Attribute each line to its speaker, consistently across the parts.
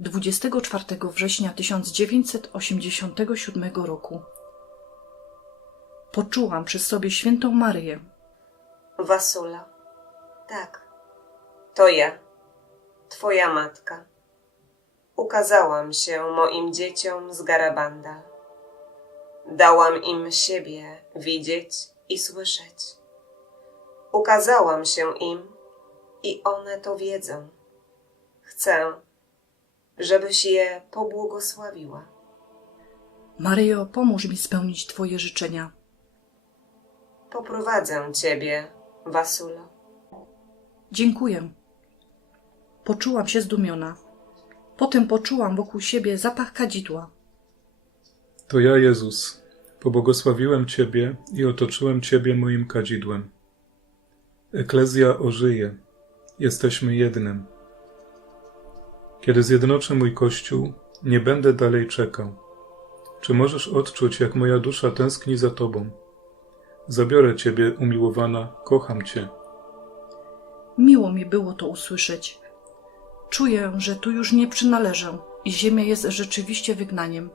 Speaker 1: 24 września 1987 roku. Poczułam przy sobie świętą Maryję.
Speaker 2: Wasula. Tak, to ja, twoja matka. Ukazałam się moim dzieciom z Garabanda. Dałam im siebie widzieć i słyszeć. Ukazałam się im i one to wiedzą. Chcę, żebyś je pobłogosławiła.
Speaker 1: Maryjo, pomóż mi spełnić Twoje życzenia.
Speaker 2: Poprowadzę ciebie, Wasulo.
Speaker 1: Dziękuję. Poczułam się zdumiona. Potem poczułam wokół siebie zapach kadzidła.
Speaker 3: To ja, Jezus, pobłogosławiłem Ciebie i otoczyłem Ciebie moim kadzidłem. Eklezja ożyje, jesteśmy jednym. Kiedy zjednoczę mój Kościół, nie będę dalej czekał. Czy możesz odczuć, jak moja dusza tęskni za Tobą? Zabiorę Ciebie, umiłowana, kocham Cię.
Speaker 1: Miło mi było to usłyszeć. Czuję, że tu już nie przynależę i ziemia jest rzeczywiście wygnaniem.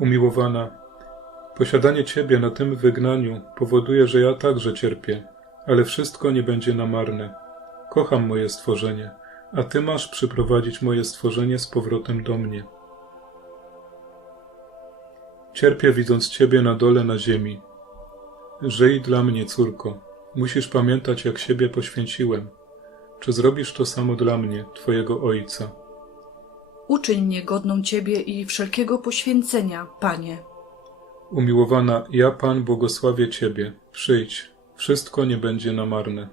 Speaker 3: Umiłowana, posiadanie Ciebie na tym wygnaniu powoduje, że ja także cierpię, ale wszystko nie będzie na marne. Kocham moje stworzenie, a Ty masz przyprowadzić moje stworzenie z powrotem do mnie. Cierpię widząc Ciebie na dole na ziemi. Żyj dla mnie, córko. Musisz pamiętać, jak siebie poświęciłem. Czy zrobisz to samo dla mnie, Twojego Ojca?
Speaker 1: Uczyń mnie godną Ciebie i wszelkiego poświęcenia, Panie.
Speaker 3: Umiłowana, ja Pan błogosławię Ciebie. Przyjdź, wszystko nie będzie na marne.